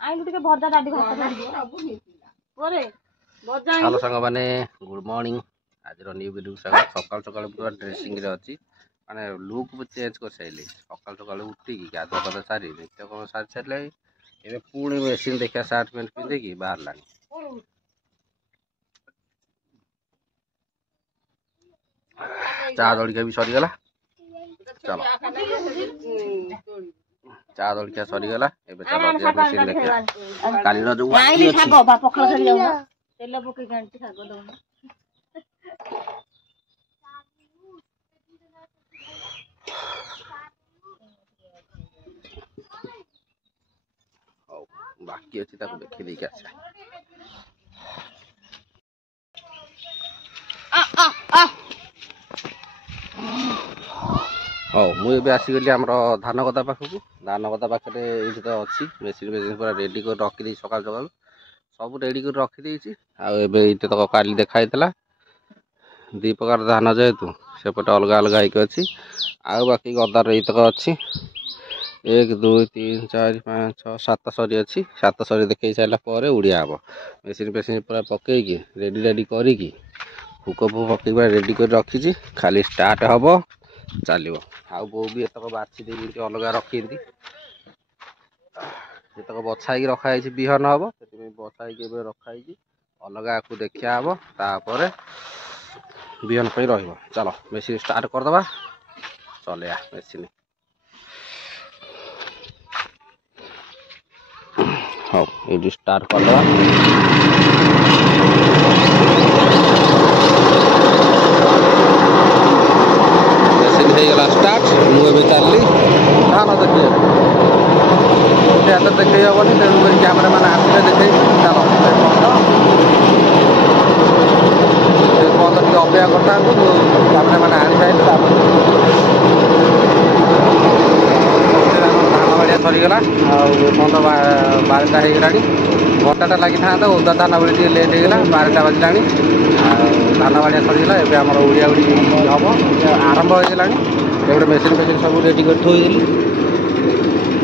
Hello सांग मैंने good morning आज न्यू वीडियो सकाल सकाल सकाल पूरा ड्रेसिंग रे अच्छी माने लुक भी चेंज कर सारे सकाल सकाल उठिकी गाधुआ पाधुआ सारी नित्यकर्म सारी सारे ए पुणी मेसीन देखा सार्ट पैंट पिंधिकी बाहर लानी चा जलिया भी सरीगला चलो चा जलिया सरीगला एबे चलो मेसीन देखा काली जो बाकी अच्छी देखी देखिए हाँ मुझे आसीगली आम धान गदा पाखक धान गदा पाखे ये तो अच्छी मेसीन मेसीन पूरा रेडी कर रखी सकाल सकाल सब रेडी कर रखी आए तक काली देखाई दी प्रकार धान जेहेतु सेपटे अलग अलग होगी अच्छी आउ बाकी गदार ये तक अच्छी 1 2 3 4 5 6 7 सरी अच्छी 7 सरी देखई सारापर उड़िया हम मेसीन पेसीन पूरा पकईकि रेडी रेडी करी हुक फुक पकई रेडी कर रखी खाली स्टार्ट हम चलो आउ बो भी एतक बाछी दे अलग रखी तक बछाई रखाई बिहन हम से बछाई रखाई अलग आपको देखा हम तापर बिहन पर रहा चलो मेसीन स्टार्ट करदे चलिया मेसीन हाँ ये स्टार्ट करदे मेसीन हो गला स्टार्ट मुझे चलि धान देखिए तो देखई हेनी तेणुक कैमेरा मैंने आसले देखे चलो बंद टे अपेक्षा करता कैमेरा मैंने आनी सारे धान बाड़िया सरीगला बंद 12टा हो गला घंटा लगी था उदा धान बेले लेट होगा 12टा बाजिला धान बाड़िया सरीगला एवं आम उड़िया उड़ी हम आरंभ होगा एपटे मेसीन फेसीन सब रेडी कर थोदेली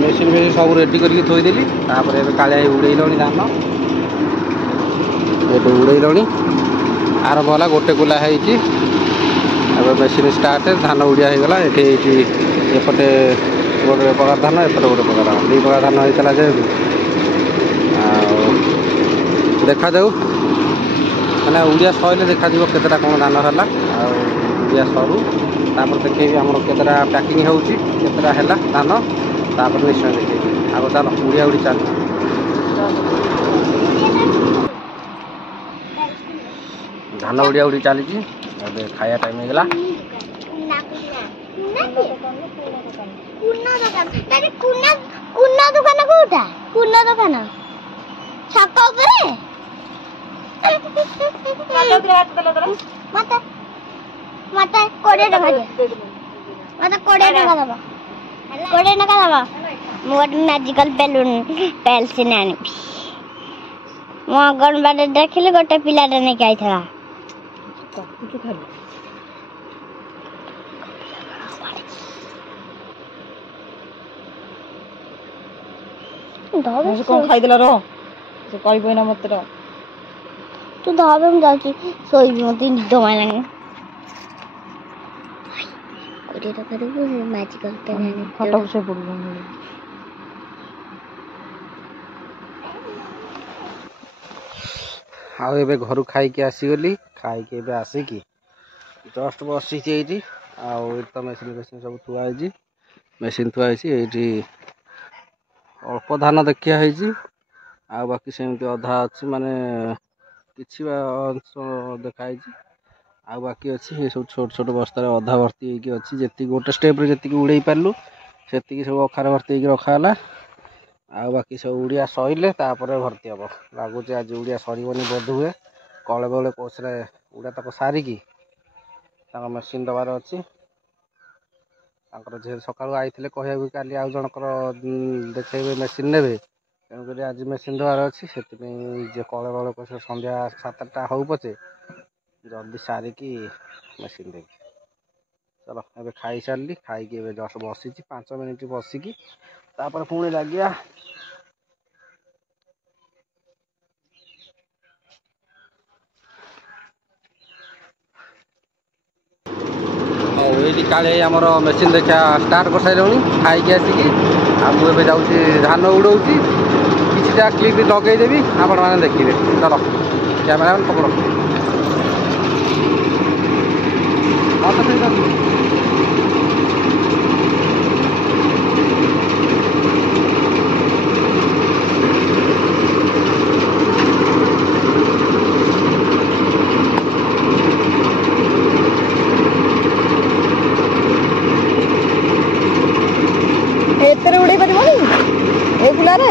मेसीन फेसीन सब रेडी करके थोदेली कालिया उड़ेल धान ये उड़ेल आरंभ है गोटे कुला हो मेसीन स्टार्ट धान उड़िया होगा ये एपटे गोटे प्रकार धान एपटे गोटे प्रकार धान 2 प्रकार धान होता जेहतु देखा जाऊ मैंने उड़िया सैले देखा केतेटा कौन धान है उड़िया सरू तापर देखे आमर केतेटा पैकिंग होतेटा है धान तापर निश्चय देखे आगे चल उड़िया उड़ी चल धान उड़िया उड़ी चली खाया टाइम होगा मैजिकल बेलून पेलसिन आनी मो अंगनबाड़ी देखिले गोटे पिलाटे नहीं आई था कौन खाईदेला रो से कहबो ना मत रो तू धाबे में जाची सोई मती निद माइलानी कोडी तो करू मैजिकल पेन फटो से पड़ो आउ ए घर खाई आसीगली खाई आसिकी जस्ट बसी आउ तो मेसीन फेसीन सब थुआई मेसीन थुआई अल्प धान देखिया आ बाकी सेमती अधा अच्छी माने किछि अंश देखाई आ बाकी अच्छी ये सब छोट छोट बस्तार अधा भर्ती होगी अच्छी जी गोटे स्टेप जी उड़े पार्लु से सब अखार भर्ती रखाला आ बाकी सब उड़िया सैले भर्ती हम लगुच आज उड़िया सरबनी बोध हुए कले बड़े कोसरे उड़ा तक सारिकी मेसीन दबार अच्छी जे सका आई कह काली आउ जनकर देखे मेसीन ने तेणुक आज मेसीन दबार अच्छी से कले बड़े कोसरे संध्या 7टा हो पचे जल्दी सारिकी मेसीन देवी चलो ए खाई सारे खाई जस्ट बसी 5 मिनट बसिकी पुणी लगे ଏଇଠି କାଳେ ଆମର ମେସିନ୍ ଦେଖିଆ ଷ୍ଟାର୍ଟ କରିସାରିଲୁଣି ଖାଇକି ଆସିକି। ଆଉ ମୁଁ ଏବେ ଯାଉଛି ଧାନ ଉଡ଼ଉଛି, କିଛିଟା କ୍ଲିପ୍ ଲଗେଇଦେବି ଆପଣମାନେ ଦେଖିବେ। ଚାଲ କ୍ୟାମେରାମ୍ୟାନ୍ ପକଡ଼। ଏଥିରେ ଉଡ଼େଇ ପାରିବନି ଏଇ ଫୁଲାରେ।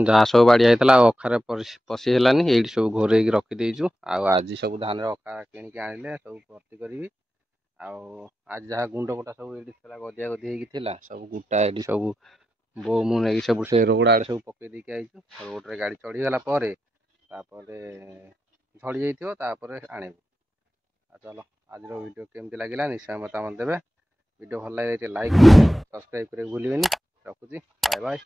ଯାହା ସବୁ ବାଡ଼ିଆ ହେଇଥିଲା ଆଉ ଅଖାରେ ପଶି ହେଲାନି, ଏଇଠି ସବୁ ଘୋରେଇକି ରଖିଦେଇଛୁ। ଆଉ ଆଜି ସବୁ ଧାନରେ ଅଖା କିଣିକି ଆଣିଲେ ସବୁ ଭର୍ତ୍ତି କରିବି। ଆଉ ଆଜି ଯାହା ଗୁଣ୍ଡ ଗୁଟା ସବୁ ଏଇଠି ଥିଲା, ଗଦିଆ ଗଦି ହେଇକି ଥିଲା, ସବୁ ଗୁଟା ଏଇଠି ସବୁ ବୋଉ ମୁଁ ନେଇକି ସବୁ ସେ ରୋଡ଼ ଆଡ଼େ ସବୁ ପକେଇ ଦେଇକି ଆଇଛୁ। ରୋଡ଼ରେ ଗାଡ଼ି ଚଢ଼ିଗଲା ପରେ ତାପରେ ଝଡ଼ି ଯାଇଥିବ, ତାପରେ ଆଣିବୁ। ଆଉ ଚାଲ, ଆଜିର ଭିଡ଼ିଓ କେମିତି ଲାଗିଲା ନିଶ୍ଚୟ ମତାମତ ଦେବେ। ଭିଡ଼ିଓ ଭଲ ଲାଗିଲେ ଟିକେ ଲାଇକ୍ ସବସ୍କ୍ରାଇବ୍ କରିବାକୁ ଭୁଲିବେନି। ରଖୁଛି, ବାଏ ବାଏ।